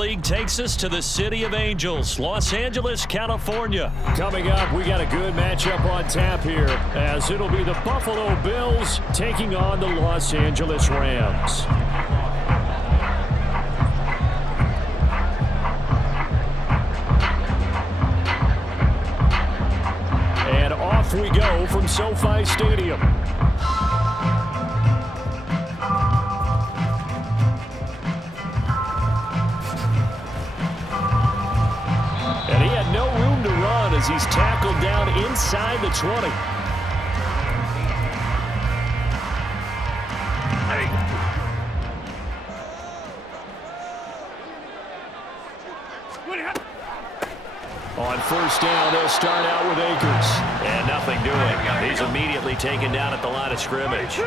League takes us to the City of Angels, Los Angeles, California. Coming up, we got a good matchup on tap here, as it'll be the Buffalo Bills taking on the Los Angeles Rams. And off we go from SoFi Stadium. As he's tackled down inside the 20. On first down, they'll start out with Akers. And nothing doing. He's immediately taken down at the line of scrimmage.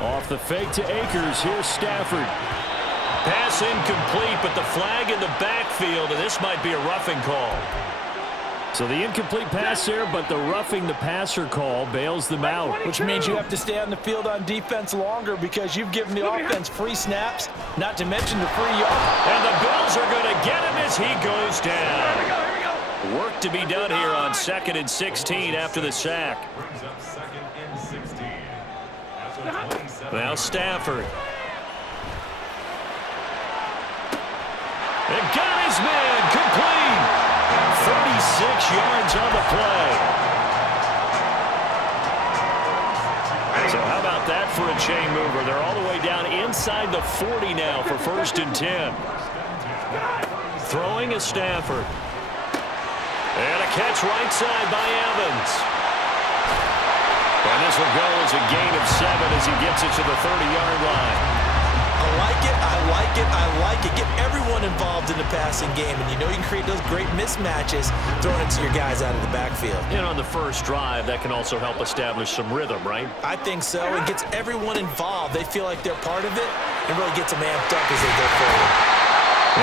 Off the fake to Akers, here's Stafford. Pass incomplete, but the flag in the backfield, and this might be a roughing call. So the incomplete pass there, but the roughing the passer call bails them out. Which means you have to stay on the field on defense longer because you've given the offense free snaps, not to mention the free yards. And the Bills are going to get him as he goes down. Work to be done here on 2nd and 16 after the sack. Now Stafford. And got his man complete. 36 yards on the play. So how about that for a chain mover? They're all the way down inside the 40 now for 1st and 10. Throwing is Stafford. And a catch right side by Evans. And this will go as a gain of 7 as he gets it to the 30-yard line. I like it, I like it, I like it. Get everyone involved in the passing game, and you know you can create those great mismatches throwing it to your guys out of the backfield. And on the first drive, that can also help establish some rhythm, right? I think so. It gets everyone involved. They feel like they're part of it and really gets them amped up as they go forward.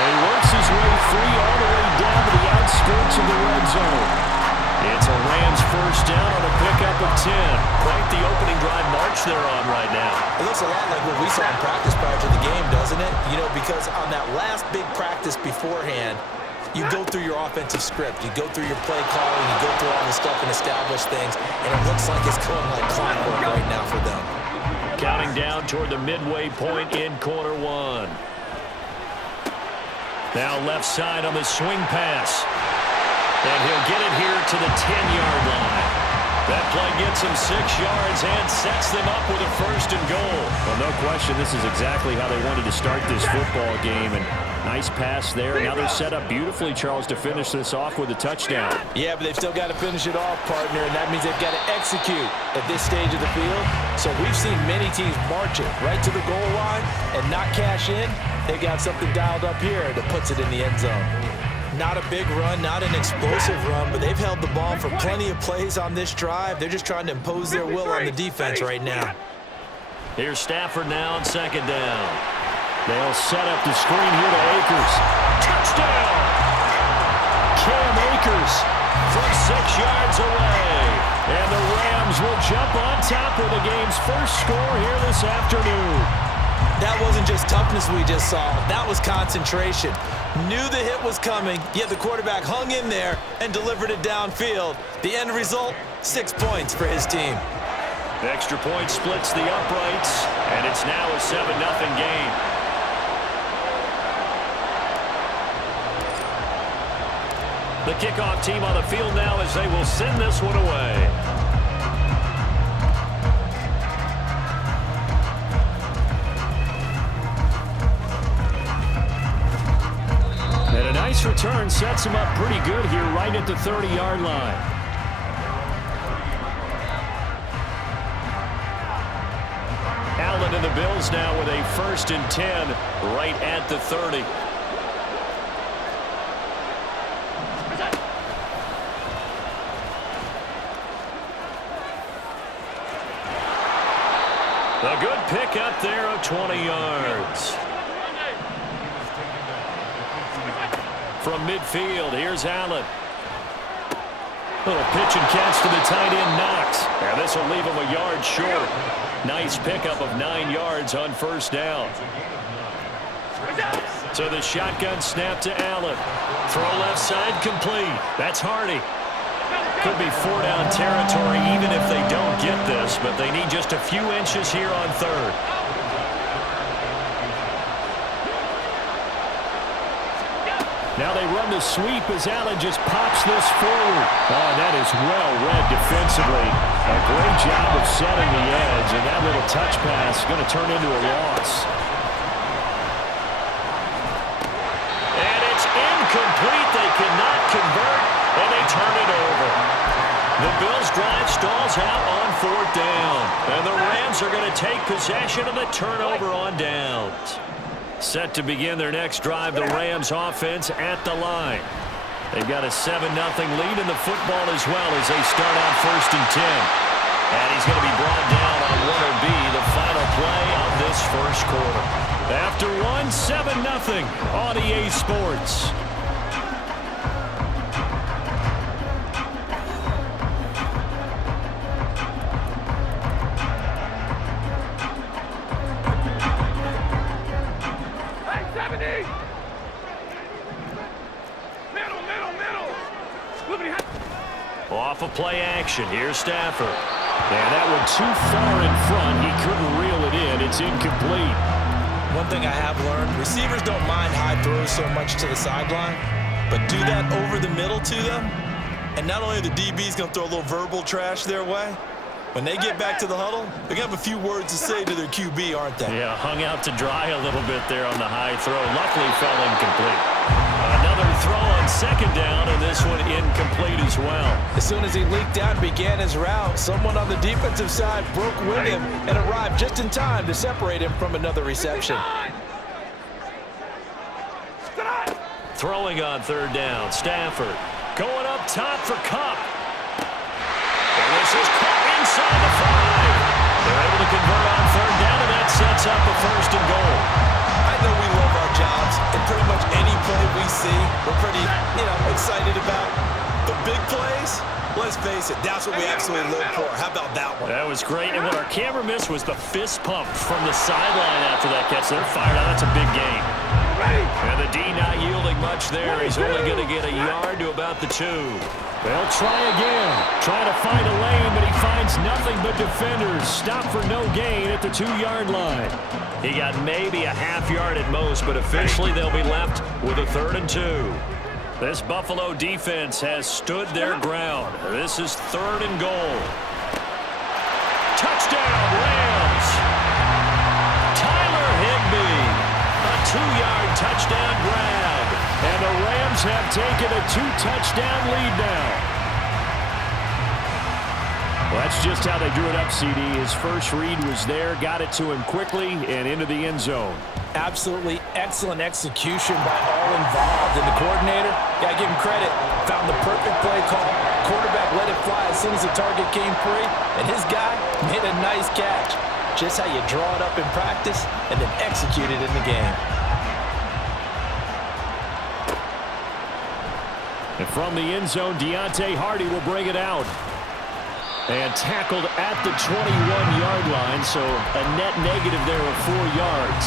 And he works his way free all the way down to the outskirts of the red zone. It's a Rams first down on a pickup of 10. Quite the opening drive march they're on right now. It looks a lot like what we saw in practice prior to the game, doesn't it? You know, because on that last big practice beforehand, you go through your offensive script. You go through your play calling. You go through all this stuff and establish things. And it looks like it's going like clockwork right now for them. Counting down toward the midway point in quarter 1. Now left side on the swing pass. And he'll get it here to the 10-yard line. That play gets him 6 yards and sets them up with a 1st and goal. Well, no question, this is exactly how they wanted to start this football game. And nice pass there. Now they're set up beautifully, Charles, to finish this off with a touchdown. Yeah, but they've still got to finish it off, partner, and that means they've got to execute at this stage of the field. So we've seen many teams march it right to the goal line and not cash in. They got something dialed up here that puts it in the end zone. Not a big run, not an explosive run, but they've held the ball for plenty of plays on this drive. They're just trying to impose their will on the defense right now. Here's Stafford now on 2nd down. They'll set up the screen here to Akers. Touchdown! Cam Akers from 6 yards away. And the Rams will jump on top with the game's first score here this afternoon. That wasn't just toughness we just saw. That was concentration. Knew the hit was coming, yet the quarterback hung in there and delivered it downfield. The end result, 6 points for his team. The extra point splits the uprights, and it's now a 7-0 game. The kickoff team on the field now as they will send this one away. And a nice return sets him up pretty good here right at the 30-yard line. Allen and the Bills now with a 1st and 10 right at the 30. A good pick up there of 20 yards. From midfield, here's Allen. Little pitch and catch to the tight end, Knox. And this will leave him a yard short. Nice pickup of 9 yards on 1st down. So the shotgun snap to Allen. Throw left side complete. That's Hardy. Could be 4-down territory even if they don't get this, but they need just a few inches here on third. Now they run the sweep as Allen just pops this forward. Oh, that is well read defensively. A great job of setting the edge, and that little touch pass is going to turn into a loss. And it's incomplete. They cannot convert, and they turn it over. The Bills drive stalls out on 4th down, and the Rams are going to take possession of the turnover on downs. Set to begin their next drive, the Rams offense at the line. They've got a 7-0 lead in the football as well as they start out 1st and 10. And he's going to be brought down on what will be the final play of this first quarter. After one, 7-0 on EA Sports. Off of play action. Here's Stafford. And that one too far in front. He couldn't reel it in. It's incomplete. One thing I have learned, receivers don't mind high throws so much to the sideline, but do that over the middle to them, and not only are the DBs going to throw a little verbal trash their way, when they get back to the huddle, they're going to have a few words to say to their QB, aren't they? Yeah, hung out to dry a little bit there on the high throw. Luckily fell incomplete. Another throw on 2nd down, and this one incomplete as well. As soon as he leaked out and began his route, someone on the defensive side broke with him and arrived just in time to separate him from another reception. Throwing on 3rd down, Stafford going up top for Kupp. And this is Kupp inside the 5. They're able to convert on 3rd down, and that sets up a 1st and goal. I know we love our jobs, and pretty much any play we see, we're pretty, excited about. The big plays, let's face it, that's what we absolutely live for. How about that one? That was great, and what our camera missed was the fist pump from the sideline after that catch. They're fired out. That's a big gain. And the D not yielding much there. He's only going to get a yard to about the 2. They'll try again. Trying to find a lane, but he finds nothing but defenders. Stop for no gain at the 2-yard line. He got maybe a half yard at most, but officially they'll be left with a 3rd and 2. This Buffalo defense has stood their ground. This is 3rd and goal. Touchdown, Rams. Tyler Higbee. A 2-yard touchdown grab. And the Rams have taken a 2-touchdown lead now. Well, that's just how they drew it up, CD. His first read was there, got it to him quickly, and into the end zone. Absolutely excellent execution by all involved. And the coordinator, got to give him credit, found the perfect play call. Quarterback let it fly as soon as the target came free, and his guy made a nice catch. Just how you draw it up in practice and then execute it in the game. And from the end zone, Deontay Hardy will bring it out. And tackled at the 21-yard line, so a net negative there of 4 yards.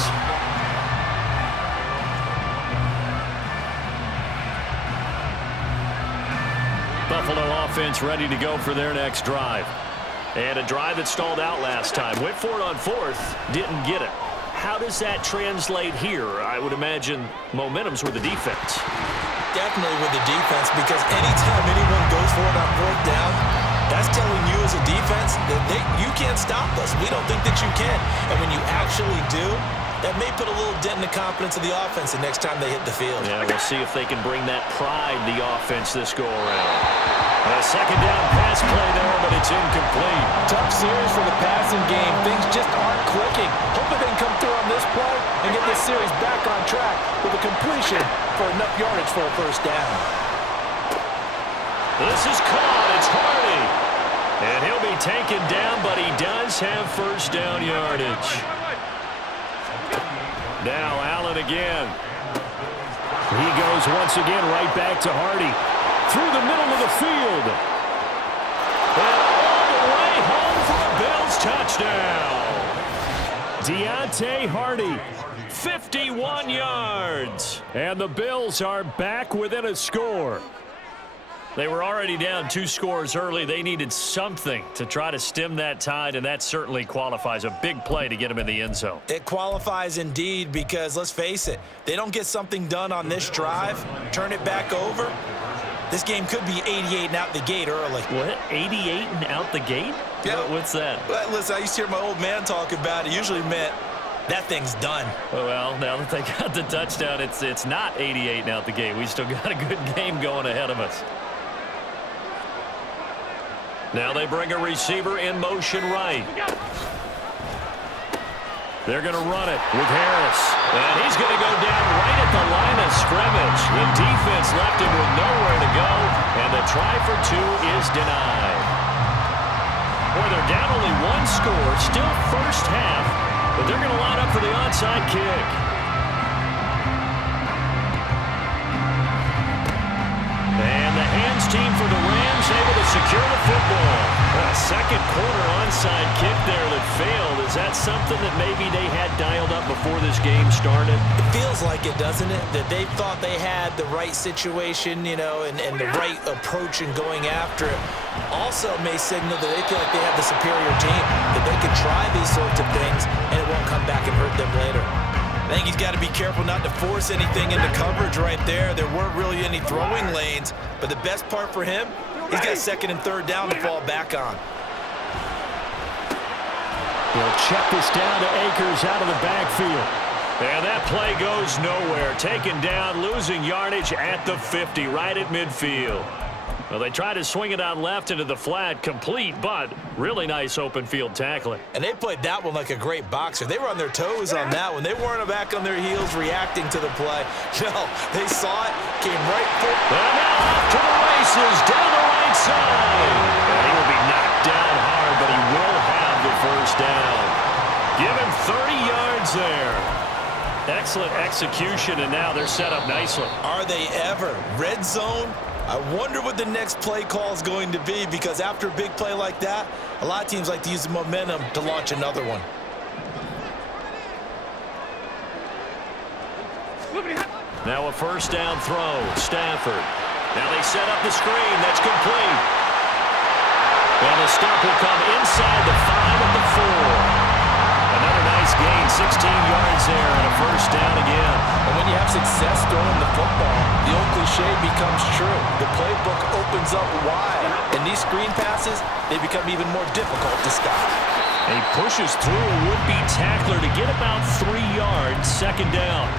Buffalo offense ready to go for their next drive. And a drive that stalled out last time. Went for it on 4th, didn't get it. How does that translate here? I would imagine momentum's with the defense. Definitely with the defense, because anytime anyone goes for it on 4th down, that's telling you as a defense that you can't stop us. We don't think that you can. And when you actually do, that may put a little dent in the confidence of the offense the next time they hit the field. Yeah, we'll see if they can bring that pride the offense this go-around. A 2nd down pass play there, but it's incomplete. Tough series for the passing game. Things just aren't clicking. Hoping they can come through on this play and get this series back on track with a completion for enough yardage for a 1st down. This is caught. It's Hardy. And he'll be taken down, but he does have 1st down yardage. Now Allen again. He goes once again right back to Hardy. Through the middle of the field. And all the way home for a Bills touchdown. Deontay Hardy, 51 yards. And the Bills are back within a score. They were already down 2 scores early. They needed something to try to stem that tide, and that certainly qualifies. A big play to get them in the end zone. It qualifies indeed because, let's face it, they don't get something done on this drive, turn it back over, this game could be 88 and out the gate early. What? 88 and out the gate? Yeah. What's that? Well, listen, I used to hear my old man talk about it. Usually meant that thing's done. Well, now that they got the touchdown, it's not 88 and out the gate. We still got a good game going ahead of us. Now they bring a receiver in motion right. They're going to run it with Harris. And he's going to go down right at the line of scrimmage. The defense left him with nowhere to go, and the try for 2 is denied. Boy, they're down only 1 score, still first half, but they're going to line up for the onside kick. And the hands team for the Rams able to secure the football. A second quarter onside kick there that failed. Is that something that maybe they had dialed up before this game started? It feels like it, doesn't it? That they thought they had the right situation, you know, and the right approach in going after it. Also may signal that they feel like they have the superior team, that they can try these sorts of things and it won't come back and hurt them later. I think he's got to be careful not to force anything into coverage right there. There weren't really any throwing lanes, but the best part for him, he's got 2nd and 3rd down to fall back on. He'll check this down to Akers out of the backfield. And that play goes nowhere. Taken down, losing yardage at the 50, right at midfield. Well, they try to swing it out left into the flat, complete, but really nice open field tackling. And they played that one like a great boxer. They were on their toes on that one. They weren't back on their heels reacting to the play. No, they saw it, came right through. And now off to the races, down the right side. And he will be knocked down hard, but he will have the first down. Give him 30 yards there. Excellent execution, and now they're set up nicely. Are they ever? Red zone? I wonder what the next play call is going to be, because after a big play like that, a lot of teams like to use the momentum to launch another one. Now a first down throw, Stafford. Now they set up the screen, that's complete. And the stop will come inside the 5 at the 4. Another nice gain, 16 yards there, and a first down again. And when you have success throwing the football, the old cliche becomes true. The playbook opens up wide, and these screen passes, they become even more difficult to stop. And he pushes through a would-be tackler to get about 3 yards, 2nd down.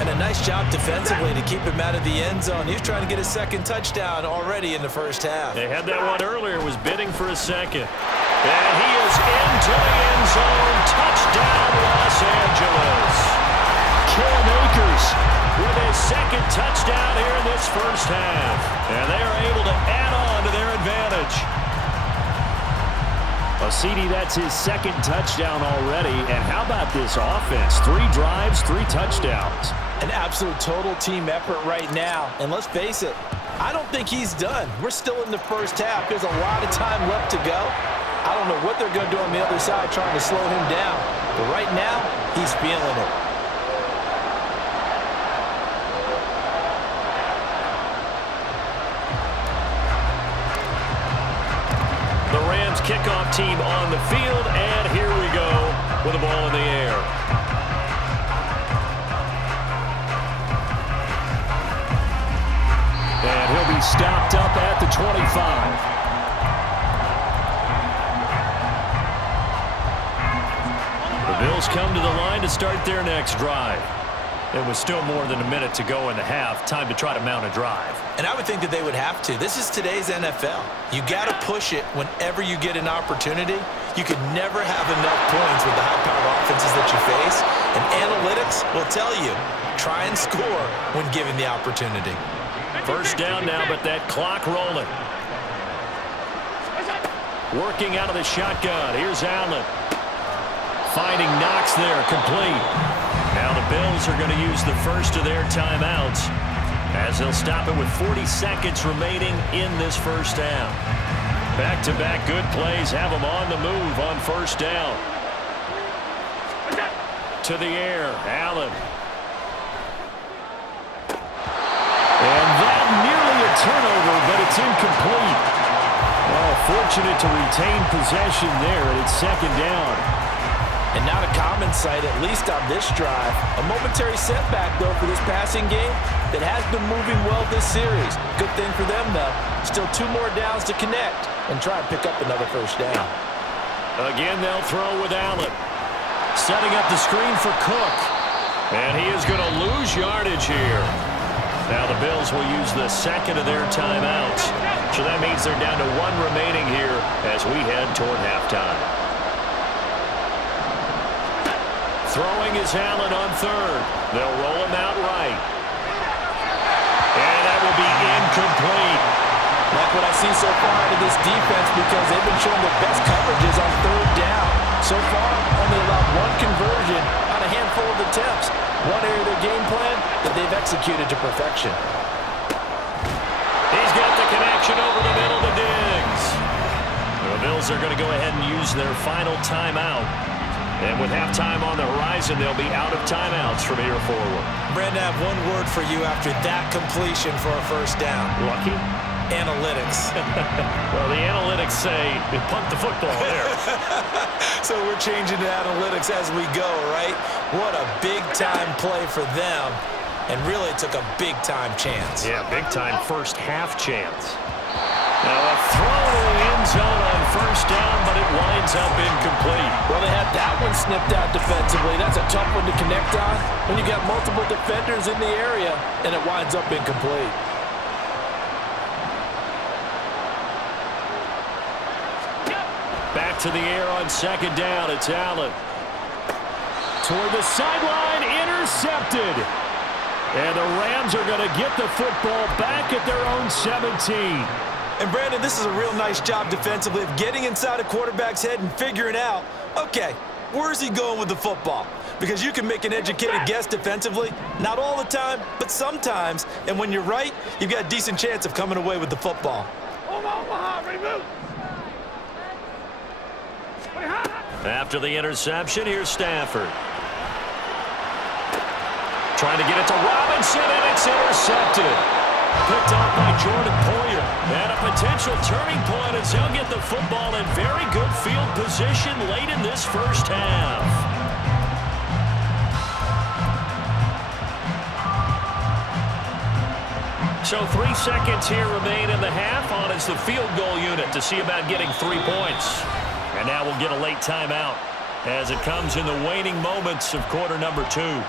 And a nice job defensively to keep him out of the end zone. He was trying to get a 2nd touchdown already in the first half. They had that one earlier, was bidding for a 2nd. And he is into the end zone. Touchdown, Los Angeles. Cam Akers With his 2nd touchdown here in this first half. And they are able to add on to their advantage. Well, CD, that's his 2nd touchdown already. And how about this offense? 3 drives, 3 touchdowns. An absolute total team effort right now. And let's face it, I don't think he's done. We're still in the first half. There's a lot of time left to go. I don't know what they're going to do on the other side trying to slow him down. But right now, he's feeling it. The Rams kickoff team on the field, and here we go with the ball in the air. And he'll be stopped up at the 25. The Bills come to the line to start their next drive. It was still more than a minute to go in the half. Time to try to mount a drive. And I would think that they would have to. This is today's NFL. You got to push it whenever you get an opportunity. You could never have enough points with the high-powered offenses that you face. And analytics will tell you, try and score when given the opportunity. First down now, but that clock rolling. Working out of the shotgun. Here's Allen. Finding Knox there, complete. Now the Bills are going to use the first of their timeouts as they'll stop it with 40 seconds remaining in this first down. Back-to-back good plays have them on the move on first down. To the air, Allen. And that nearly a turnover, but it's incomplete. Oh, fortunate to retain possession there, and it's second down. And not a common sight, at least on this drive. A momentary setback, though, for this passing game that has been moving well this series. Good thing for them, though. Still 2 more downs to connect and try and pick up another first down. Again, they'll throw with Allen. Setting up the screen for Cook. And he is going to lose yardage here. Now the Bills will use the second of their timeouts. So that means they're down to 1 remaining here as we head toward halftime. Throwing is Allen on third. They'll roll him out right. And that will be incomplete. Like what I see so far out of this defense, because they've been showing the best coverages on third down. So far, only allowed 1 conversion on a handful of attempts. One area of their game plan that they've executed to perfection. He's got the connection over the middle to Diggs. The Bills are going to go ahead and use their final timeout. And with halftime on the horizon, they'll be out of timeouts from here forward. Brandon, I have one word for you after that completion for a first down. Lucky? Analytics. Well, the analytics say they punt the football there. So we're changing to analytics as we go, right? What a big-time play for them, and really took a big-time chance. Yeah, big-time first half chance. Now a throw to the end zone on first down, but it winds up incomplete. Well, they had that one snipped out defensively. That's a tough one to connect on when you got multiple defenders in the area, and it winds up incomplete. Back to the air on second down. It's Allen. Toward the sideline, intercepted. And the Rams are going to get the football back at their own 17. And Brandon, this is a real nice job defensively of getting inside a quarterback's head and figuring out, okay, where's he going with the football? Because you can make an educated guess defensively, not all the time, but sometimes. And when you're right, you've got a decent chance of coming away with the football. After the interception, here's Stafford. Trying to get it to Robinson, and it's intercepted. Picked off by Jordan Poyer. And a potential turning point as he'll get the football in very good field position late in this first half. So 3 seconds here remain in the half on as the field goal unit to see about getting 3 points. And now we'll get a late timeout as it comes in the waning moments of quarter number 2.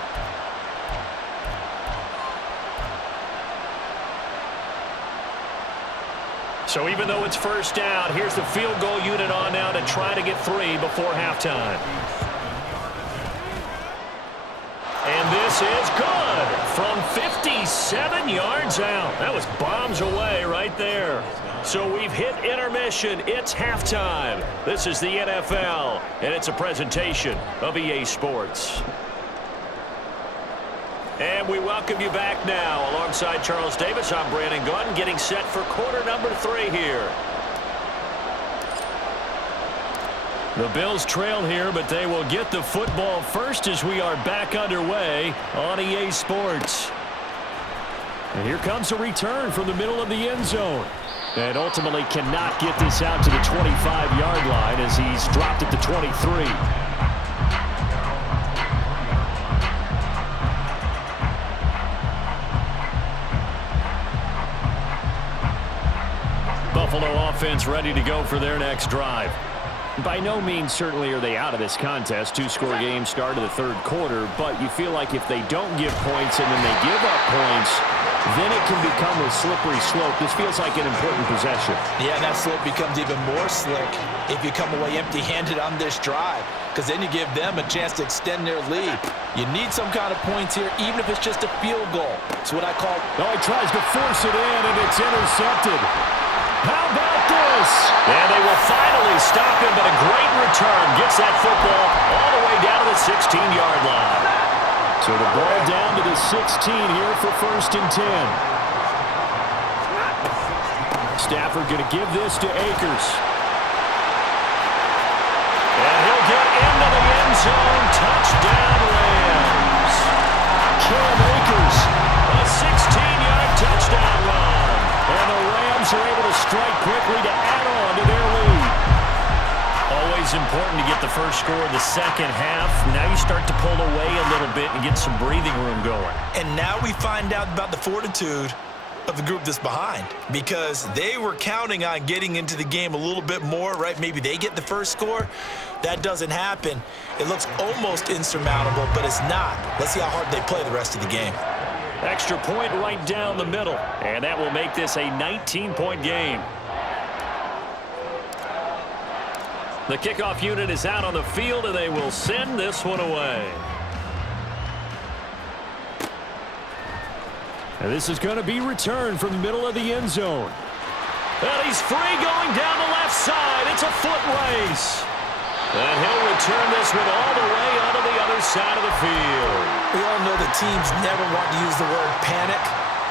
So even though it's first down, here's the field goal unit on now to try to get 3 before halftime. And this is good from 57 yards out. That was bombs away right there. So we've hit intermission. It's halftime. This is the NFL, and it's a presentation of EA Sports. And we welcome you back now. Alongside Charles Davis, I'm Brandon Gaudin, getting set for quarter number 3 here. The Bills trail here, but they will get the football first as we are back underway on EA Sports. And here comes a return from the middle of the end zone. And ultimately cannot get this out to the 25-yard line as he's dropped it to 23. Buffalo offense ready to go for their next drive. By no means certainly are they out of this contest. 2-score game start of the third quarter, but you feel like if they don't give points and then they give up points, then it can become a slippery slope. This feels like an important possession. Yeah, that slope becomes even more slick if you come away empty-handed on this drive, because then you give them a chance to extend their lead. You need some kind of points here, even if it's just a field goal. It's what I call... Oh, he tries to force it in, and it's intercepted. How about this? And they will finally stop him, but a great return gets that football all the way down to the 16-yard line. So the ball down to the 16 here for 1st and 10. Stafford going to give this to Akers. And he'll get into the end zone. Touchdown, Rams. strike quickly to add on to their lead. Always important to get the first score in the second half. Now you start to pull away a little bit and get some breathing room going. And now we find out about the fortitude of the group that's behind, because they were counting on getting into the game a little bit more, right? Maybe they get the first score. That doesn't happen. It looks almost insurmountable, but it's not. Let's see how hard they play the rest of the game. Extra point right down the middle, and that will make this a 19-point game. The kickoff unit is out on the field, and they will send this one away. And this is going to be returned from the middle of the end zone. And he's free going down the left side. It's a foot race. And he'll return this one all the way onto the other side of the field. We all know that teams never want to use the word panic,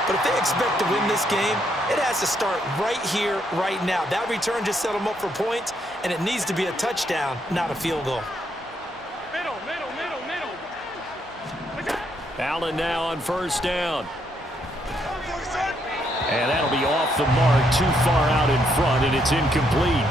but if they expect to win this game, it has to start right here, right now. That return just set them up for points, and it needs to be a touchdown, not a field goal. Middle. Allen now on first down. And that'll be off the mark, too far out in front, and it's incomplete.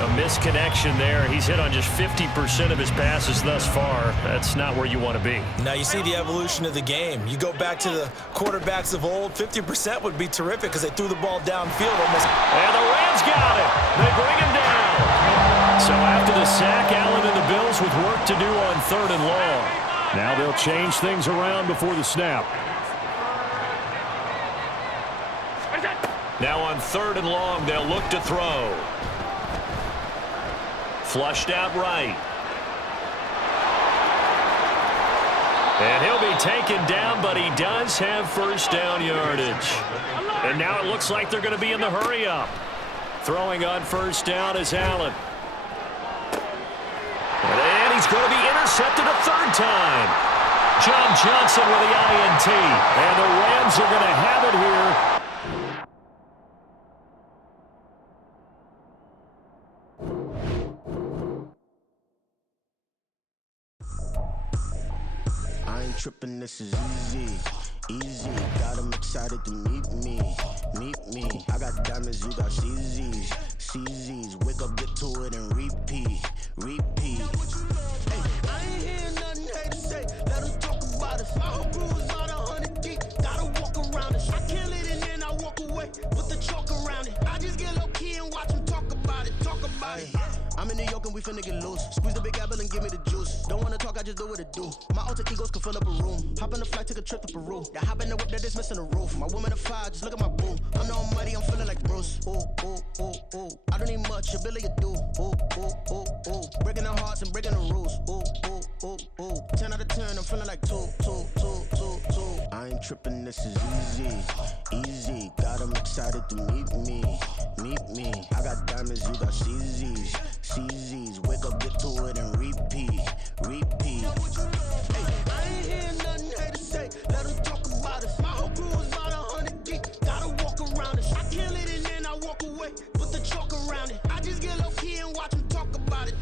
A misconnection there. He's hit on just 50% of his passes thus far. That's not where you want to be. Now you see the evolution of the game. You go back to the quarterbacks of old, 50% would be terrific because they threw the ball downfield almost. And the Rams got it. They bring him down. So after the sack, Allen and the Bills with work to do on 3rd and long. Now they'll change things around before the snap. Now on 3rd and long, they'll look to throw. Flushed out right. And he'll be taken down, but he does have first down yardage. And now it looks like they're going to be in the hurry up. Throwing on first down is Allen. And he's going to be intercepted a 3rd time. John Johnson with the INT. And the Rams are going to have it here. Tripping, this is easy, got them excited to meet me. I got diamonds, you got CZs, wake up, get to it and repeat. Hey, I ain't hearing nothing hate to say, let them talk about it. My whole crew is about 100 deep, gotta walk around it. I kill it and then I walk away, put the chalk around it. I just get low key and watch them talk about it. I'm in New York and we finna get loose. Squeeze the big apple and give me the juice. Don't wanna talk, I just do what it do. My alter egos can fill up a room. Hop on the flight, take a trip to Peru. That hop in the whip that is missing the roof. My woman a fire, just look at my boo. I'm no muddy, I'm feeling like Bruce. Ooh. I don't need much, ability to do. Ooh. Breaking the hearts and breaking the rules. Ooh. 10 out of 10, I'm feeling like two. I ain't tripping, this is easy. Got them excited to meet me. I got diamonds, you got CZs, wake up, get to it and repeat. Hey, I ain't hearing nothing hate to say, let them talk about it. My whole crew is about 100 deep, gotta walk around it. I kill it and then I walk away, put the chalk around it. I just get low key and watch them talk about it.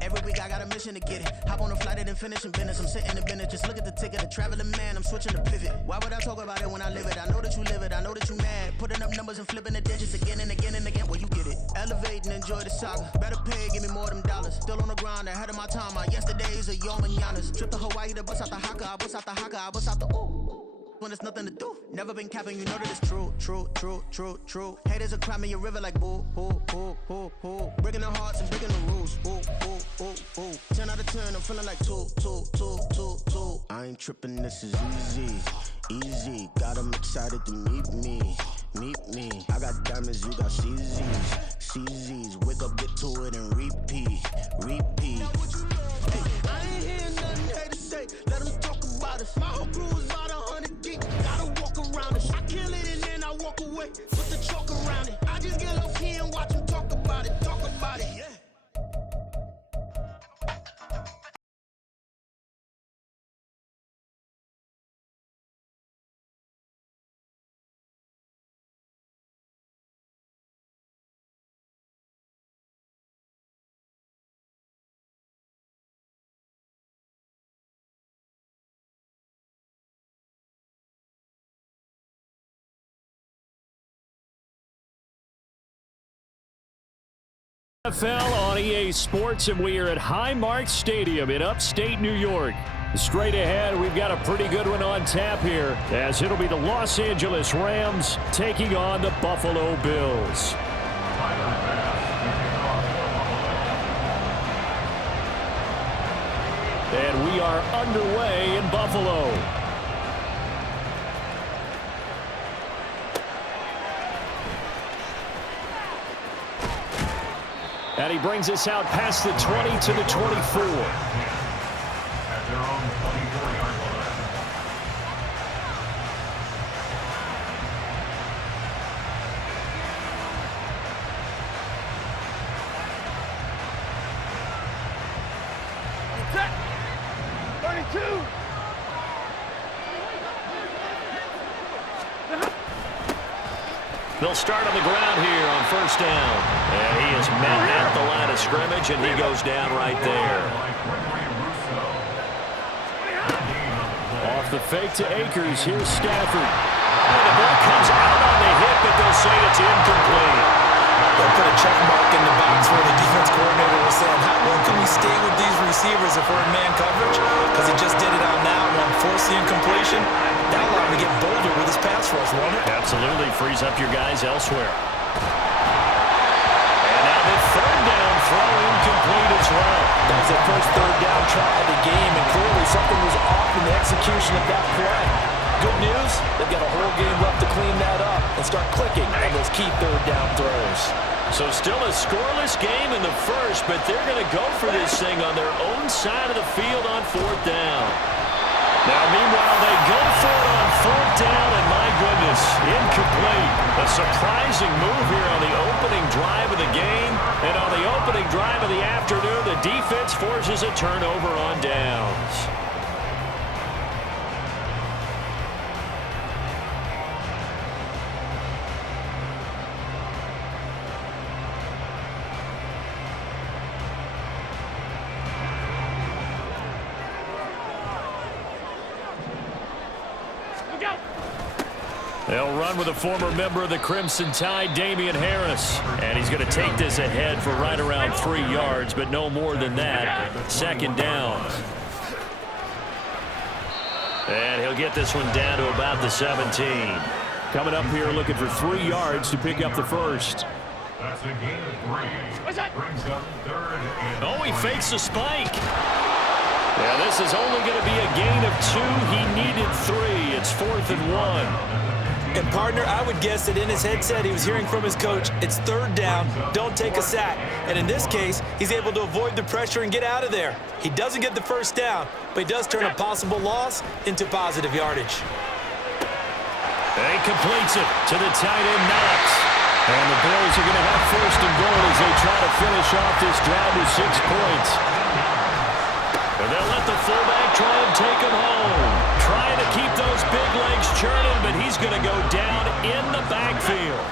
Every week I got a mission to get it. Hop on a flight and then finish in business. I'm sitting in business, just look at the ticket. A traveling man, I'm switching to pivot. Why would I talk about it when I live it? I know that you live it, I know that you mad. Putting up numbers and flipping the digits again and again and again. Well, you get it. Elevate and enjoy the saga. Better pay, give me more than dollars. Still on the grind, ahead of my time. My yesterdays are yo mananas. Trip to Hawaii to bust out the haka. I bust out the haka, I bust out the ooh. When there's nothing to do. Never been capping, you know that it's true. Haters will cry me a river like boo. Breaking the hearts and breaking the rules. Ooh. 10 out of 10, I'm feeling like two. I ain't tripping, this is easy. Got them excited to meet me. I got diamonds, you got CZs, wake up, get to it and repeat. Hey, I ain't hearing nothing hate to say, let them talk about it. My whole crew is about 100 deep, gotta walk around it. I kill it and then I walk away, put the chalk around it. I just get low key and watch them talk about it. Yeah. NFL on EA Sports, and we are at Highmark Stadium in upstate New York. Straight ahead, we've got a pretty good one on tap here, as it'll be the Los Angeles Rams taking on the Buffalo Bills. And we are underway in Buffalo. And he brings us out past the 20 to the 24. They'll start on the ground here on first down. And he is met at the line of scrimmage, and he goes down right there. Off the fake to Akers, here's Stafford. And the ball comes out on the hit, but they'll say it's incomplete. They'll put a check mark in the box where the defense coordinator was saying, how long can we stay with these receivers if we're in man coverage? Because he just did it on that one, forced the incompletion. That'll allow him to get bolder with his pass rush, won't it? Absolutely, frees up your guys elsewhere. And now the third down throw incomplete as well. That was their first third down try of the game, and clearly something was off in the execution of that play. Good news, they've got a whole game left to clean that up and start clicking on those key third down throws. So still a scoreless game in the first, but they're going to go for this thing on their own side of the field on fourth down. Now, meanwhile, they go for it on fourth down, and my goodness, incomplete. A surprising move here on the opening drive of the game, and on the opening drive of the afternoon, the defense forces a turnover on downs. They'll run with a former member of the Crimson Tide, Damien Harris. And he's going to take this ahead for right around 3 yards, but no more than that. Second down. And he'll get this one down to about the 17. Coming up here looking for 3 yards to pick up the first. That's a gain of 3. What's that? Brings up third and oh, he fakes a spike. Yeah, this is only going to be a gain of 2. He needed 3. It's 4th and 1. And, partner, I would guess that in his headset he was hearing from his coach, it's third down, don't take a sack. And in this case, he's able to avoid the pressure and get out of there. He doesn't get the first down, but he does turn a possible loss into positive yardage. And he completes it to the tight end, Knox. And the Bills are going to have first and goal as they try to finish off this drive with 6 points. And they'll let the fullback try and take him home. Trying to keep those big legs churning, but he's going to go down in the backfield.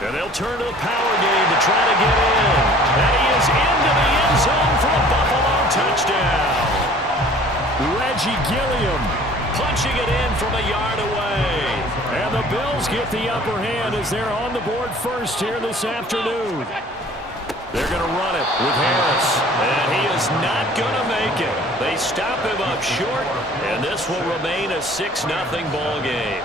And they'll turn to the power game to try to get in. And he is into the end zone for a Buffalo touchdown. Reggie Gilliam punching it in from a yard away. And the Bills get the upper hand as they're on the board first here this afternoon. They're going to run it with Harris, and he is not going to make it. They stop him up short, and this will remain a 6-0 ball game.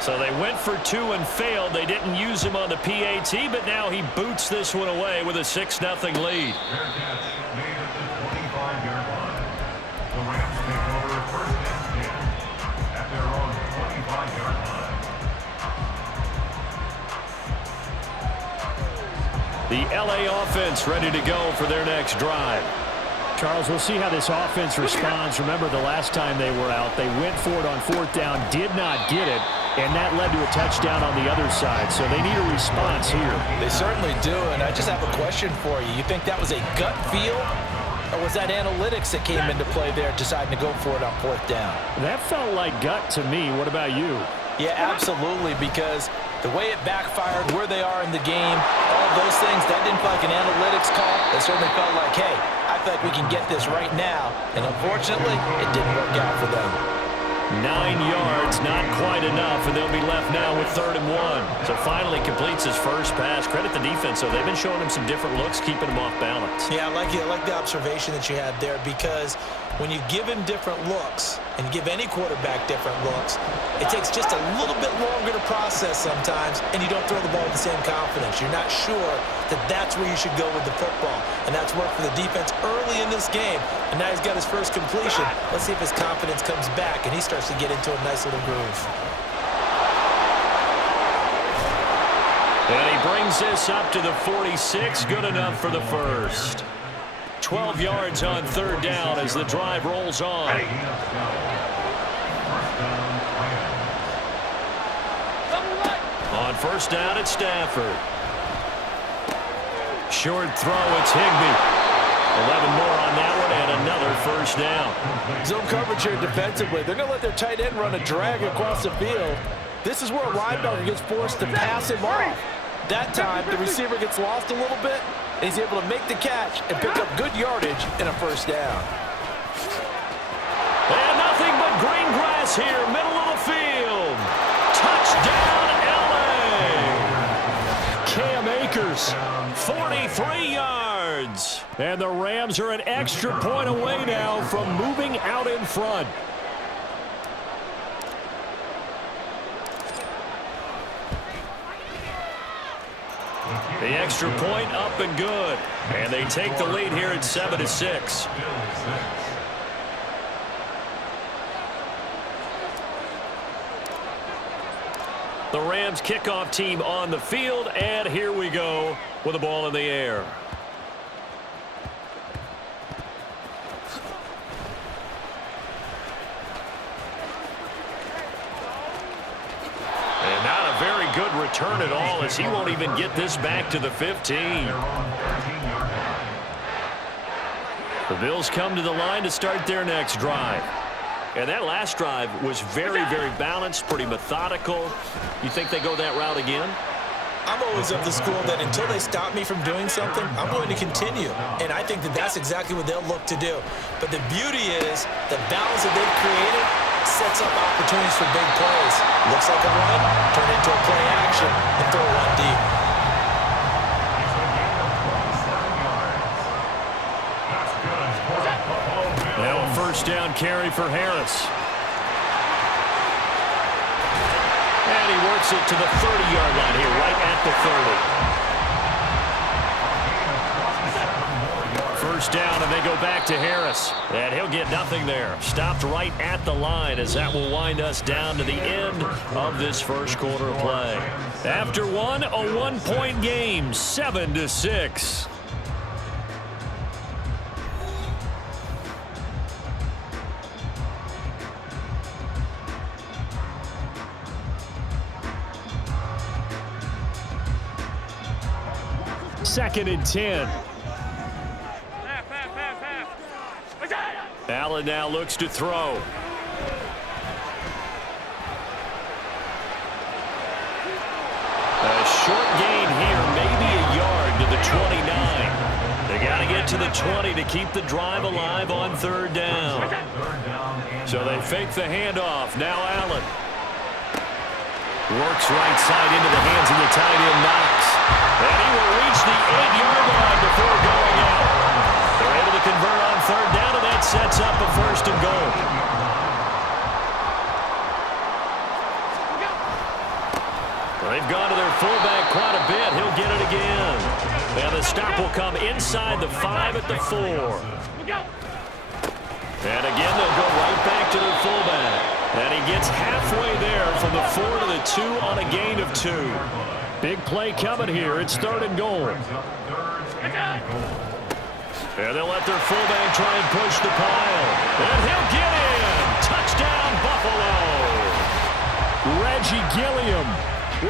So they went for 2 and failed. They didn't use him on the PAT, but now he boots this one away with a 6-0 lead. fair catch made at the 25-yard line. The Rams take over first and 10 at their own 25-yard line. The LA offense ready to go for their next drive. Charles, we'll see how this offense responds. Remember the last time they were out, they went for it on fourth down, did not get it, and that led to a touchdown on the other side. So they need a response here. They certainly do, and I just have a question for you. You think that was a gut feel, or was that analytics that came into play there deciding to go for it on fourth down? That felt like gut to me. What about you? Yeah, absolutely, because the way it backfired, where they are in the game, all of those things, that didn't feel like an analytics call. It certainly felt like, hey, I feel like we can get this right now. And unfortunately, it didn't work out for them. 9 yards, not quite enough, and they'll be left now with 3rd and 1. So finally completes his first pass. Credit the defense, so they've been showing him some different looks, keeping him off balance. Yeah, I like the observation that you had there, because when you give him different looks and you give any quarterback different looks, it takes just a little bit longer to process sometimes, and you don't throw the ball with the same confidence. You're not sure that that's where you should go with the football, and that's worked for the defense early in this game, and now he's got his first completion. Let's see if his confidence comes back and he starts to get into a nice little groove. And he brings this up to the 46, good enough for the first. 12 yards on 3rd down as the drive rolls on. On 1st down, it's Stafford. Short throw, it's Higbee. 11 more on that one, and another 1st down. Zone coverage here defensively. They're going to let their tight end run a drag across the field. This is where a linebacker gets forced to pass him off. That time, the receiver gets lost a little bit, and he's able to make the catch and pick up good yardage in a 1st down. And nothing but green grass here, middle of the field. Touchdown, LA! Cam Akers, 43 yards. And the Rams are an extra point away now from moving out in front. The extra point up and good. And they take the lead here at 7-6. The Rams kickoff team on the field, and here we go with the ball in the air. And not a very good return at all, as he won't even get this back to the 15. The Bills come to the line to start their next drive. And that last drive was very, very balanced, pretty methodical. You think they go that route again? I'm always of the school that until they stop me from doing something, I'm going to continue. And I think that that's exactly what they'll look to do. But the beauty is the balance that they've created sets up opportunities for big plays. Looks like a run, turn into a play action, and throw one deep. Now a 1st down carry for Harris. And he works it to the 30-yard line here, right at the 30. 1st down, and they go back to Harris. And he'll get nothing there. Stopped right at the line, as that will wind us down to the end of this 1st quarter of play. After one, a 1-point game, 7-6. Second and 10. Allen now looks to throw. A short gain here, maybe a yard to the 29. They got to get to the 20 to keep the drive alive on 3rd down. So they fake the handoff. Now Allen works right side into the hands of the tight end Knox. And he will reach the 8-yard line before going out. They're able to convert on 3rd down, and that sets up a 1st and goal. They've gone to their fullback quite a bit. He'll get it again. And the stop will come inside the 5 at the 4. And again, they'll go right back to their fullback. And he gets halfway there from the 4 to the 2 on a gain of 2. Big play coming here. It's 3rd and goal. And they'll let their fullback try and push the pile. And he'll get in. Touchdown, Buffalo. Reggie Gilliam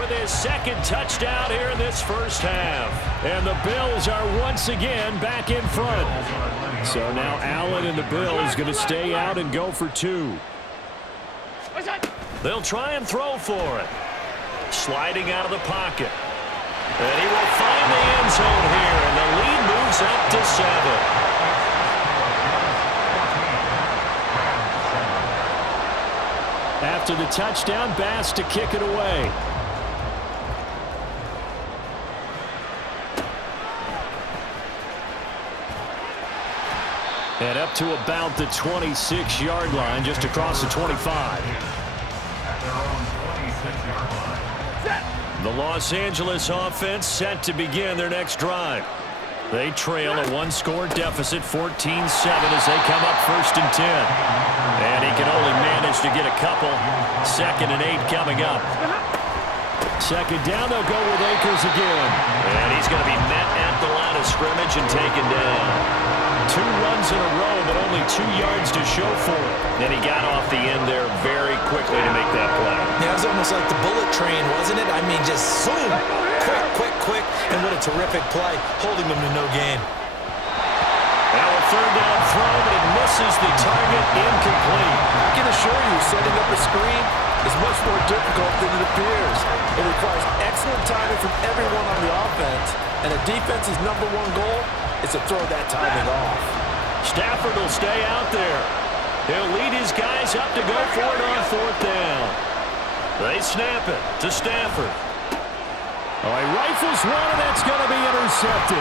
with his 2nd touchdown here in this 1st half. And the Bills are once again back in front. So now Allen and the Bills going to stay out and go for 2. They'll try and throw for it. Sliding out of the pocket. And he will find the end zone here, and the lead moves up to 7. after the touchdown. Bass to kick it away. And up to about the 26-yard line, just across the 25. The Los Angeles offense set to begin their next drive. They trail a one-score deficit, 14-7, as they come up 1st and 10. And he can only manage to get a couple. 2nd and 8 coming up. 2nd down, they'll go with Akers again. And he's going to be met at the line of scrimmage and taken down. 2 runs in a row, but only 2 yards to show for it. And he got off the end there very quickly to make that play. Yeah, it was almost like the bullet train, wasn't it? I mean, just zoom. Quick. And what a terrific play, holding them to no gain. Now a 3rd down throw, but it misses the target, incomplete. I can assure you, setting up a screen is much more difficult than it appears. It requires excellent timing from everyone on the offense, and a defense's #1 goal is to throw that timing off. Stafford will stay out there. He'll lead his guys up to go for it on 4th down. They snap it to Stafford. Oh, he rifles one, and that's going to be intercepted.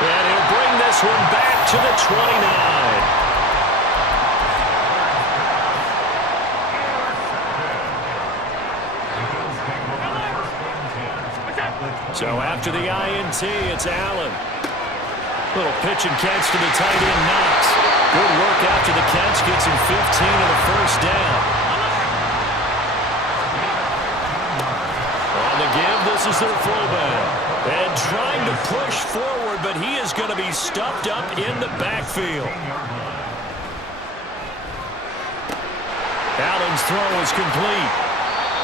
And he'll bring this one back to the 29. So after the INT, it's Allen. Little pitch and catch to the tight end, Knox. Good work after the catch, gets him 15 and a 1st down. On the give, this is their fullback. And trying to push forward, but he is going to be stuffed up in the backfield. Allen's throw is complete.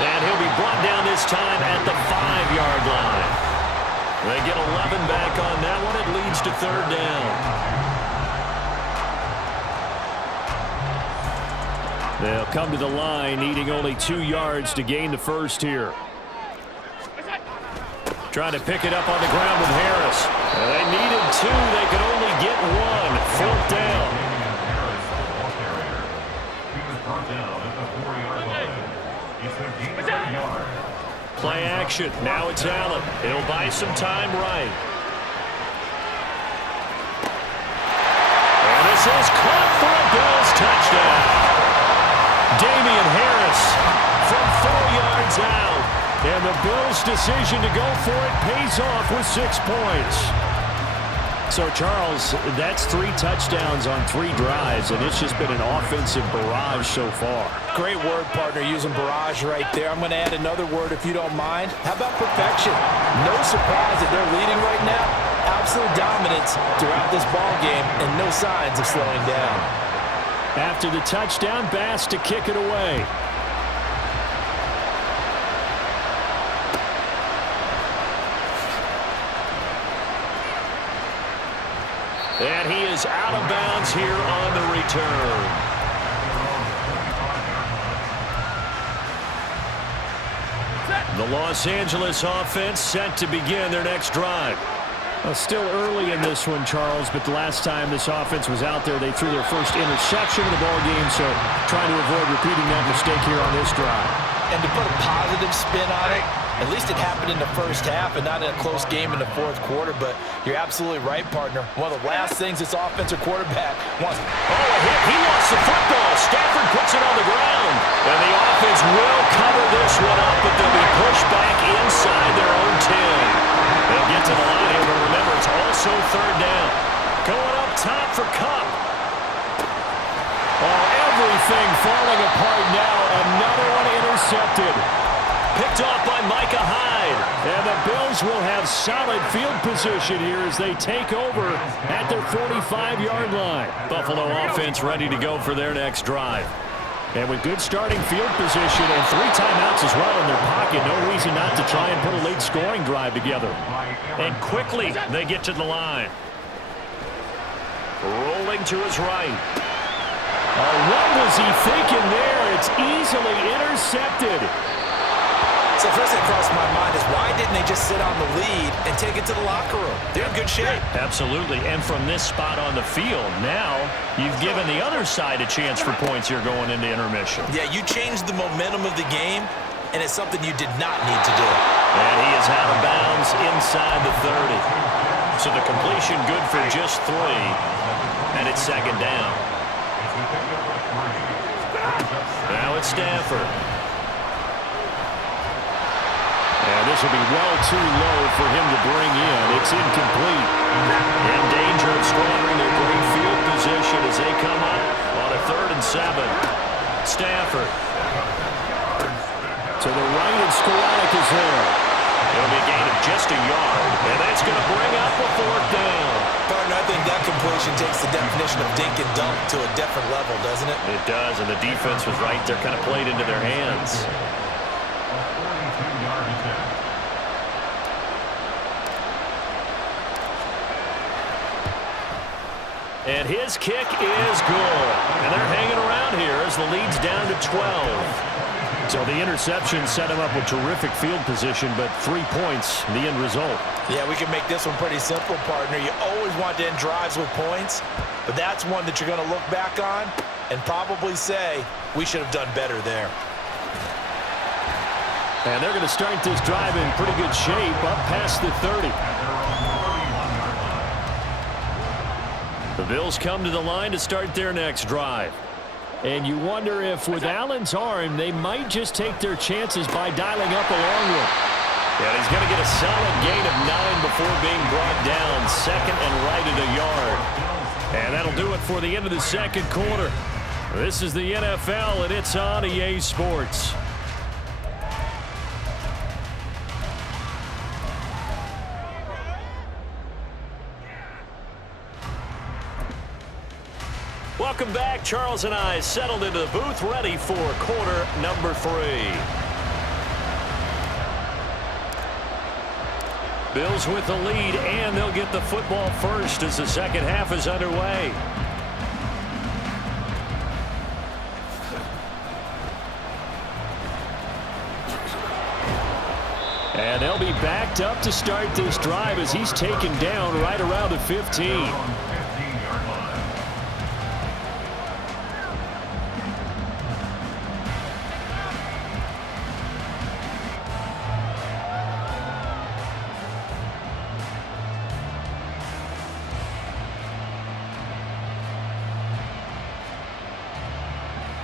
And he'll be brought down this time at the 5-yard line. They get 11 back on that one. It leads to 3rd down. They'll come to the line, needing only 2 yards to gain the 1st here. Trying to pick it up on the ground with Harris. And they needed 2. They could only get 1. 4th down. Play action. Now it's Allen. He'll buy some time right. And this is caught for a Bills touchdown. Damian Harris from 4 yards out. And the Bills' decision to go for it pays off with 6 points. So, Charles, that's 3 touchdowns on 3 drives, and it's just been an offensive barrage so far. Great word, partner, using barrage right there. I'm going to add another word if you don't mind. How about perfection? No surprise that they're leading right now. Absolute dominance throughout this ball game and no signs of slowing down. After the touchdown, Bass to kick it away. And he is out of bounds here on the return. The Los Angeles offense set to begin their next drive. Still early in this one, Charles, but the last time this offense was out there, they threw their first interception of the ball game, so trying to avoid repeating that mistake here on this drive. And to put a positive spin on it, at least it happened in the first half and not in a close game in the 4th quarter, but you're absolutely right, partner. One of the last things this offensive quarterback wants. Oh, a hit. He lost the football. Stafford puts it on the ground. And the offense will cover this one up, but they'll be pushed back inside their own 10. They'll get to the line here, but remember, it's also 3rd down. Going up top for Kupp. Oh, everything falling apart now. Another one intercepted. Picked off by Micah Hyde. And the Bills will have solid field position here as they take over at their 45-yard line. Buffalo offense ready to go for their next drive. And with good starting field position and 3 timeouts as well in their pocket, no reason not to try and put a late scoring drive together. And quickly they get to the line. Rolling to his right. What was he thinking there? It's easily intercepted. It's So first thing that crossed my mind is why didn't they just sit on the lead and take it to the locker room? They're in good shape. Absolutely. And from this spot on the field, now you've given the other side a chance for points here going into intermission. Yeah, you changed the momentum of the game, and it's something you did not need to do. And he is out of bounds inside the 30. So the completion good for just 3. And it's second down. Now it's Stafford. And this will be well too low for him to bring in. It's incomplete. In danger of squandering their great field position as they come up on a 3rd and 7. Stafford. To the right, and Skoranek is there. It'll be a gain of just a yard, and that's going to bring up a 4th down. Partner, I think that completion takes the definition of dink and dunk to a different level, doesn't it? It does, and the defense was right there, kind of played into their hands. And his kick is good. And they're hanging around here as the lead's down to 12. So the interception set him up with terrific field position, but 3 points, the end result. Yeah, we can make this one pretty simple, partner. You always want to end drives with points, but that's one that you're going to look back on and probably say, we should have done better there. And they're going to start this drive in pretty good shape, up past the 30. The Bills come to the line to start their next drive. And you wonder if with Allen's arm, they might just take their chances by dialing up a long one. Yeah, he's going to get a solid gain of 9 before being brought down, 2nd and right at a yard. And that'll do it for the end of the second quarter. This is the NFL, and it's on EA Sports. Welcome back. Charles and I settled into the booth, ready for quarter number 3. Bills with the lead, and they'll get the football first as the second half is underway. And they'll be backed up to start this drive as he's taken down right around the 15.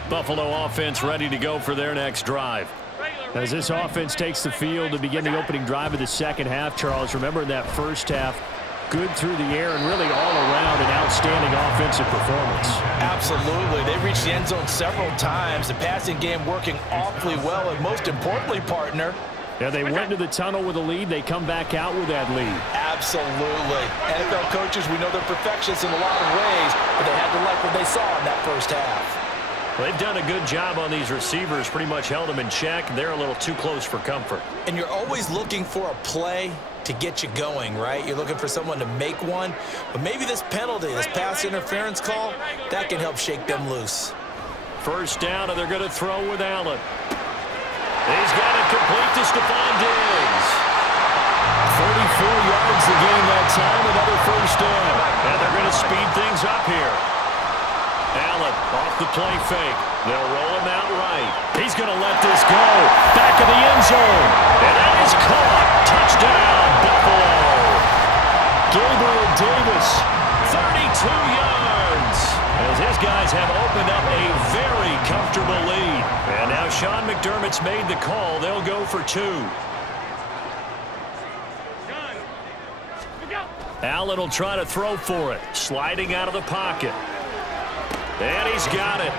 Buffalo offense ready to go for their next drive. As this offense takes the field to begin the opening drive of the second half, Charles, remember in that first half, good through the air and really all around an outstanding offensive performance. Absolutely. They reached the end zone several times. The passing game working awfully well, and most importantly, partner, yeah, they went to the tunnel with a lead. They come back out with that lead. Absolutely. NFL coaches, we know they're perfectionists in a lot of ways, but they had to like what they saw in that first half. Well, they've done a good job on these receivers, pretty much held them in check. They're a little too close for comfort. And you're always looking for a play to get you going, right? You're looking for someone to make one. But maybe this penalty, this pass interference call, that can help shake them loose. First down, and they're going to throw with Allen. He's got it complete to Stephon Diggs. 34 yards the game that time, another first down. And they're going to speed things up here. Allen off the play fake. They'll roll him out right. He's going to let this go. Back of the end zone. And that is caught. Touchdown, Buffalo. Gabriel Davis, 32 yards. As his guys have opened up a very comfortable lead. And now Sean McDermott's made the call. They'll go for 2. Allen will try to throw for it. Sliding out of the pocket. And he's got it.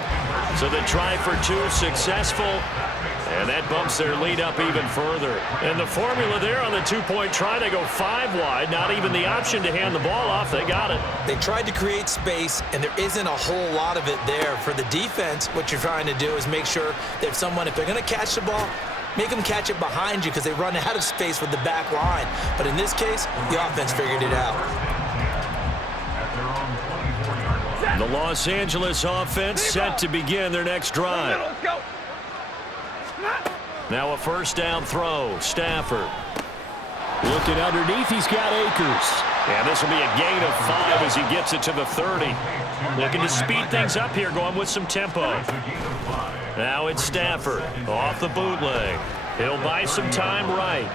So the try for 2 successful. And that bumps their lead up even further. And the formula there on the 2-point try, they go 5 wide. Not even the option to hand the ball off. They got it. They tried to create space, and there isn't a whole lot of it there. For the defense, what you're trying to do is make sure that if they're going to catch the ball, make them catch it behind you because they run out of space with the back line. But in this case, the offense figured it out. The Los Angeles offense set to begin their next drive. Now a first down throw. Stafford. Looking underneath, he's got Akers. And this will be a gain of 5 as he gets it to the 30. Looking to speed things up here, going with some tempo. Now it's Stafford off the bootleg. He'll buy some time right.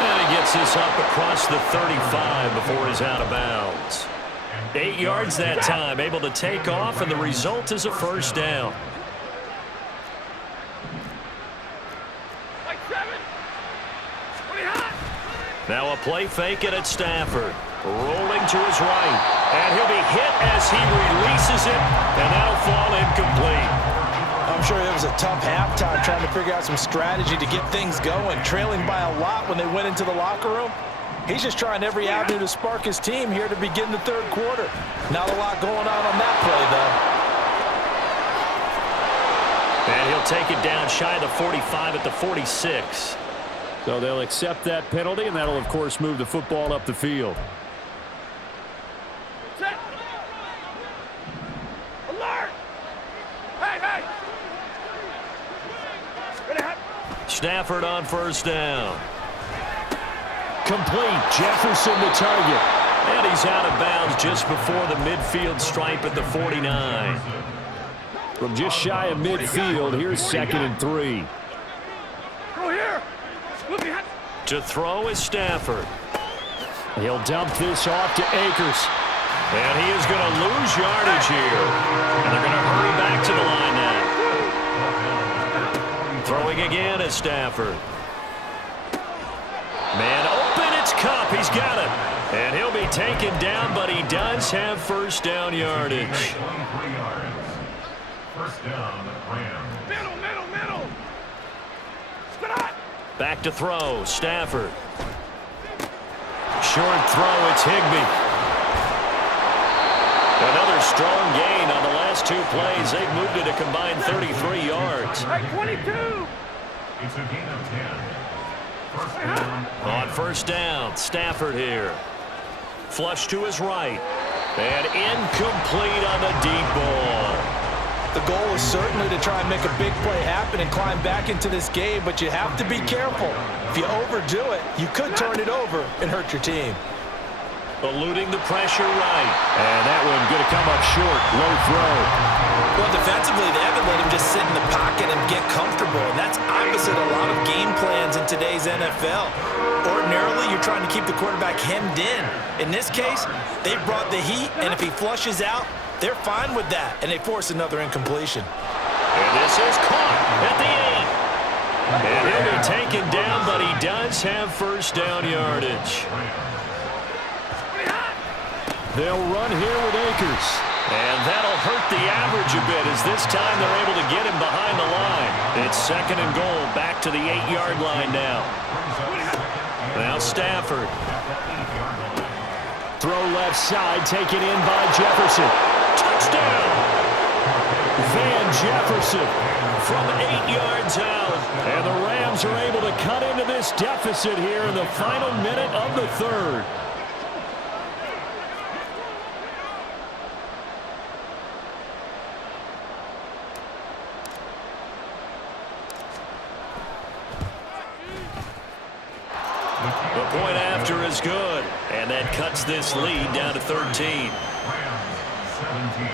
And he gets this up across the 35 before he's out of bounds. 8 yards that time, able to take off, and the result is a first down. Now a play fake it at Stafford. Rolling to his right. And he'll be hit as he releases it, and that'll fall incomplete. I'm sure it was a tough halftime trying to figure out some strategy to get things going, trailing by a lot when they went into the locker room. He's just trying every avenue to spark his team here to begin the third quarter. Not a lot going on that play, though. And he'll take it down shy of the 45 at the 46. So they'll accept that penalty, and that'll, of course, move the football up the field. Alert! Hey! Stafford on first down. Complete. Jefferson the target. And he's out of bounds just before the midfield stripe at the 49. From just shy of midfield, here's 2nd and 3. Go here! To throw is Stafford. He'll dump this off to Akers. And he is going to lose yardage here. And they're going to hurry back to the line now. Throwing again is Stafford. Man open, it's Kupp. He's got it. And he'll be taken down, but he does have first down yardage. 23 yards. First down, Rams. Middle! Back to throw, Stafford. Short throw, it's Higbee. Another strong gain on the last 2 plays. They've moved it a combined 33 yards. Hey, 22! It's a gain of 10. First down. On first down, Stafford here. Flush to his right. And incomplete on the deep ball. The goal is certainly to try and make a big play happen and climb back into this game, but you have to be careful. If you overdo it, you could turn it over and hurt your team. Eluding the pressure right. And that one going to come up short. Low throw. Well, defensively, they haven't let him just sit in the pocket and get comfortable. And that's opposite a lot of game plans in today's NFL. Ordinarily, you're trying to keep the quarterback hemmed in. In this case, they brought the heat, and if he flushes out, they're fine with that, and they force another incompletion. And this is caught at the 8. And he'll be taken down, but he does have first down yardage. They'll run here with Akers. And that'll hurt the average a bit as this time they're able to get him behind the line. It's 2nd and goal, back to the 8-yard line now. Now Stafford. Throw left side, taken in by Jefferson. Touchdown! Van Jefferson From 8 yards out. And the Rams are able to cut into this deficit here in the final minute of the third. The point after is good. And that cuts this lead down to 13. Rams 17.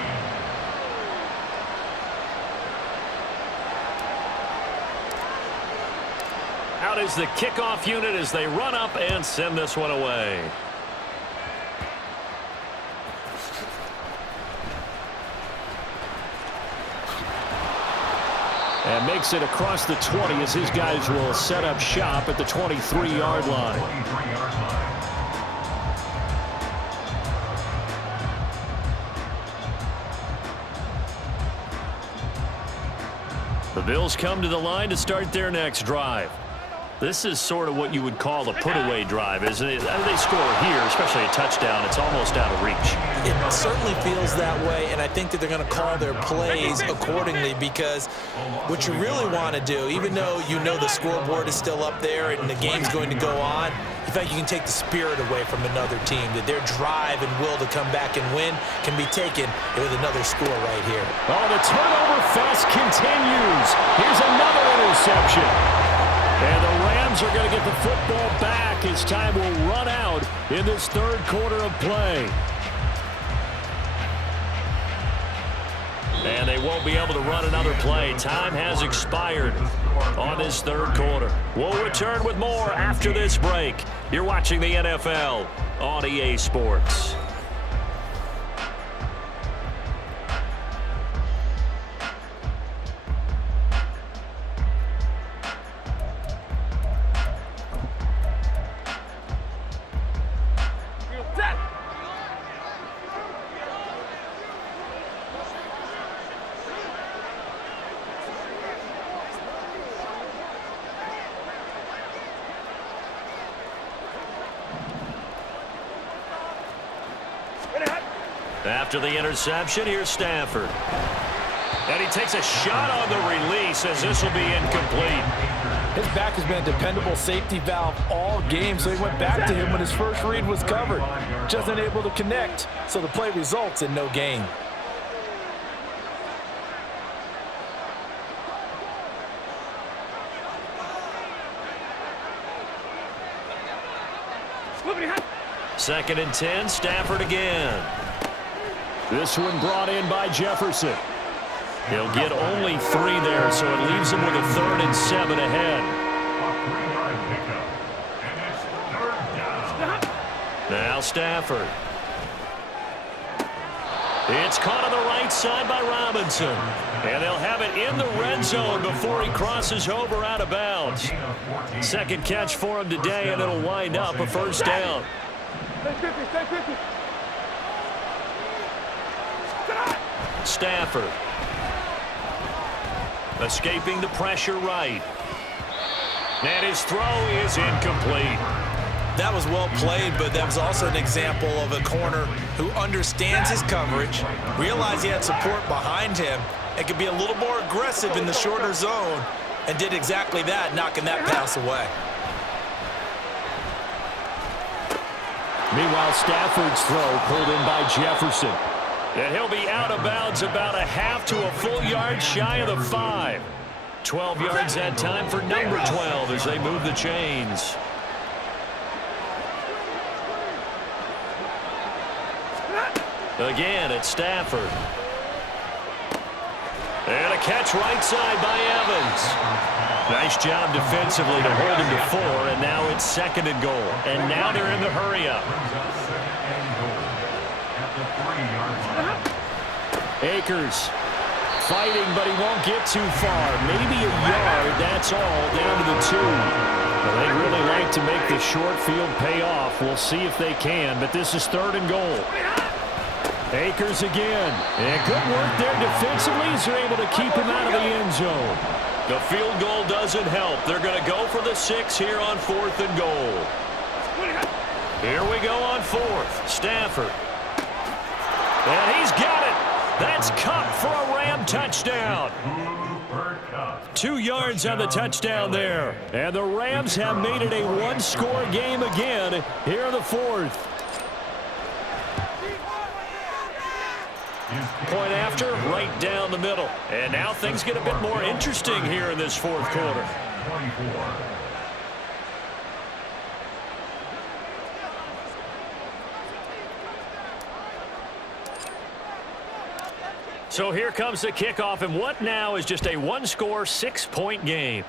Out is the kickoff unit as they run up and send this one away. And makes it across the 20 as his guys will set up shop at the 23-yard line. 23-yard line. The Bills come to the line to start their next drive. This is sort of what you would call a put-away drive, isn't it? They score here, especially a touchdown. It's almost out of reach. It certainly feels that way, and I think that they're going to call their plays accordingly because what you really want to do, even though you know the scoreboard is still up there and the game's going to go on, I think you can take the spirit away from another team, that their drive and will to come back and win can be taken with another score right here. Oh, the turnover fest continues. Here's another interception. And the Rams are going to get the football back as time will run out in this third quarter of play. And they won't be able to run another play. Time has expired on this third quarter. We'll return with more after this break. You're watching the NFL on EA Sports. After the interception, here's Stafford. And he takes a shot on the release as this will be incomplete. His back has been a dependable safety valve all game, so he went back to him when his first read was covered. Just unable to connect, so the play results in no gain. Second and 10, Stafford again. This one brought in by Jefferson. He'll get only 3 there, so it leaves him with a 3rd and 7 ahead. Now Stafford. It's caught on the right side by Robinson. And they'll have it in the red zone before he crosses over out of bounds. Second catch for him today, and it'll wind up a first down. Stay 50, stay 50. Stafford. Escaping the pressure right. And his throw is incomplete. That was well played, but that was also an example of a corner who understands his coverage, realized he had support behind him, and could be a little more aggressive in the shorter zone, and did exactly that, knocking that pass away. Meanwhile, Stafford's throw pulled in by Jefferson. And he'll be out of bounds about a half to a full yard shy of the 5. 12 yards that time for number 12 as they move the chains. Again, it's Stafford. And a catch right side by Evans. Nice job defensively to hold him to 4, and now it's 2nd and goal. And now they're in the hurry-up. Akers fighting, but he won't get too far. Maybe a yard, that's all, down to the 2. Well, they'd really like to make the short field pay off. We'll see if they can, but this is 3rd and goal. Akers again. And good work there defensively as they're able to keep him out of the end zone. The field goal doesn't help. They're going to go for the 6 here on 4th and goal. Here we go on 4th. Stafford. And he's got it. That's Kupp for a Ram touchdown. 2 yards on the touchdown there. And the Rams have made it a one-score game again here in the 4th. Point after, right down the middle. And now things get a bit more interesting here in this 4th quarter. So here comes the kickoff, and what now is just a one-score, 6-point game.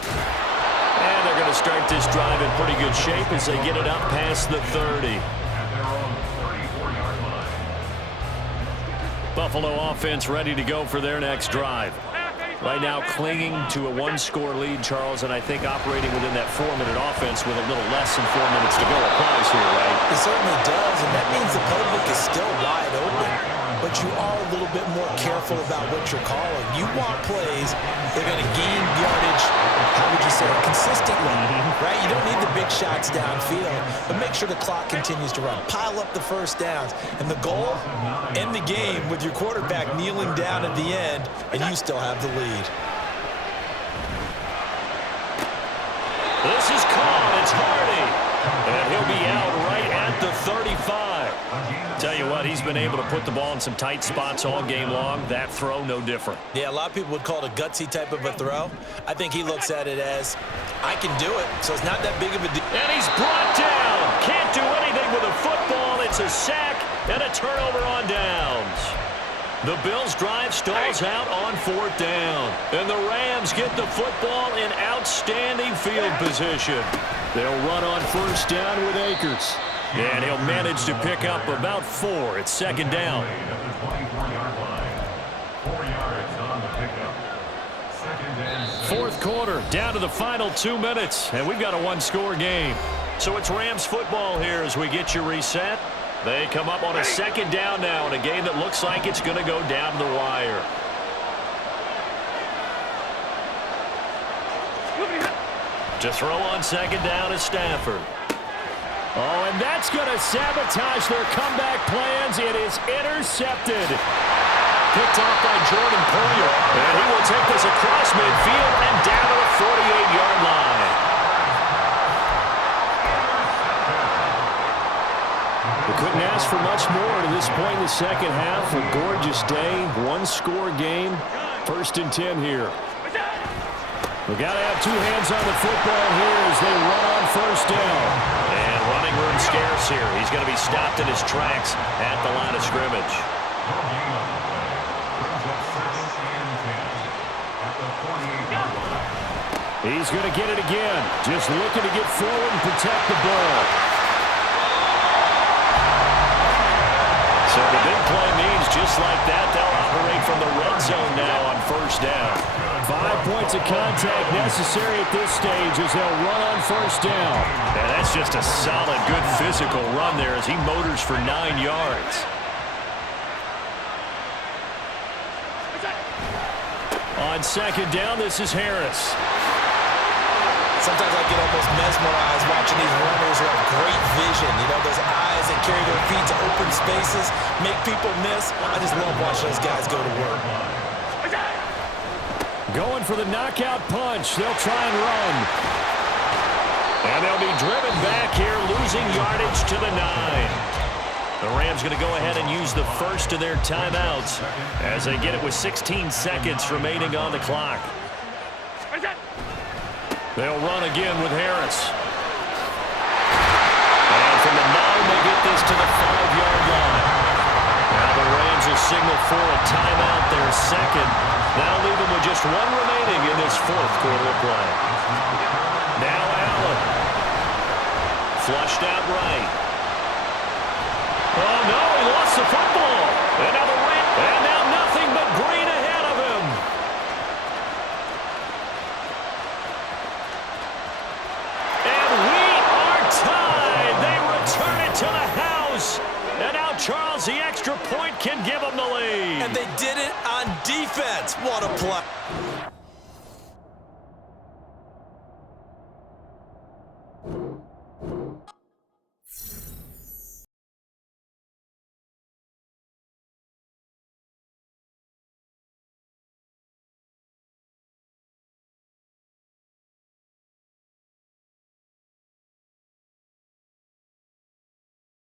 And they're going to start this drive in pretty good shape as they get it up past the 30. Buffalo offense ready to go for their next drive. Right now clinging to a one-score lead, Charles, and I think operating within that 4-minute offense with a little less than 4 minutes to go applies here, right? It certainly does, and that means the playbook is still wide open. But you are a little bit more careful about what you're calling. You want plays that are going to gain yardage, how would you say, consistently, right? You don't need the big shots downfield, but make sure the clock continues to run. Pile up the first downs. And the goal, end the game with your quarterback kneeling down at the end, and you still have the lead. This is caught. It's Hardy. And he'll be out right at the 35. Tell you what, he's been able to put the ball in some tight spots all game long. That throw, no different. Yeah, a lot of people would call it a gutsy type of a throw. I think he looks at it as, I can do it, so it's not that big of a deal. And he's brought down. Can't do anything with a football. It's a sack and a turnover on downs. The Bills' drive stalls out on 4th down. And the Rams get the football in outstanding field position. They'll run on 1st down with Akers. And he'll manage to pick up about 4 at 2nd down. At the 24-yard line. 4 yards on the pickup. 2nd and 6. 4th quarter, down to the final 2 minutes, and we've got a one-score game. So it's Rams football here as we get you reset. They come up on a 2nd down now in a game that looks like it's going to go down to the wire. To throw on 2nd down is Stafford. Oh, and that's going to sabotage their comeback plans. It is intercepted. Picked off by Jordan Poyer. And he will take this across midfield and down to the 48-yard line. We couldn't ask for much more to this point in the second half. A gorgeous day, one-score game. 1st and 10 here. We've got to have 2 hands on the football here as they run on 1st down. And running room scarce here. He's going to be stopped in his tracks at the line of scrimmage. He's going to get it again. Just looking to get forward and protect the ball. So the big play means just like that, they'll operate from the red zone now on 1st down. 5 points of contact necessary at this stage as they'll run on 1st down. And that's just a solid, good physical run there as he motors for 9 yards. On 2nd down, this is Harris. Sometimes I get almost mesmerized watching these runners who have great vision. You know, those eyes that carry their feet to open spaces, make people miss. I just love watching those guys go to work. Going for the knockout punch. They'll try and run. And they'll be driven back here, losing yardage to the 9. The Rams going to go ahead and use the first of their timeouts as they get it with 16 seconds remaining on the clock. They'll run again with Harris. And from the 9, they get this to the 5-yard line. Now the Rams will signal for a timeout, their second. That'll leave them with just 1 remaining in this 4th quarter of play. Now Allen. Flushed out right. Oh, no, he lost the football. And now the Rams, and now nothing but green ahead of him. And we are tied. They return it to the house. And now Charles, the extra point, can give them the lead. And they did it on defense. What a play.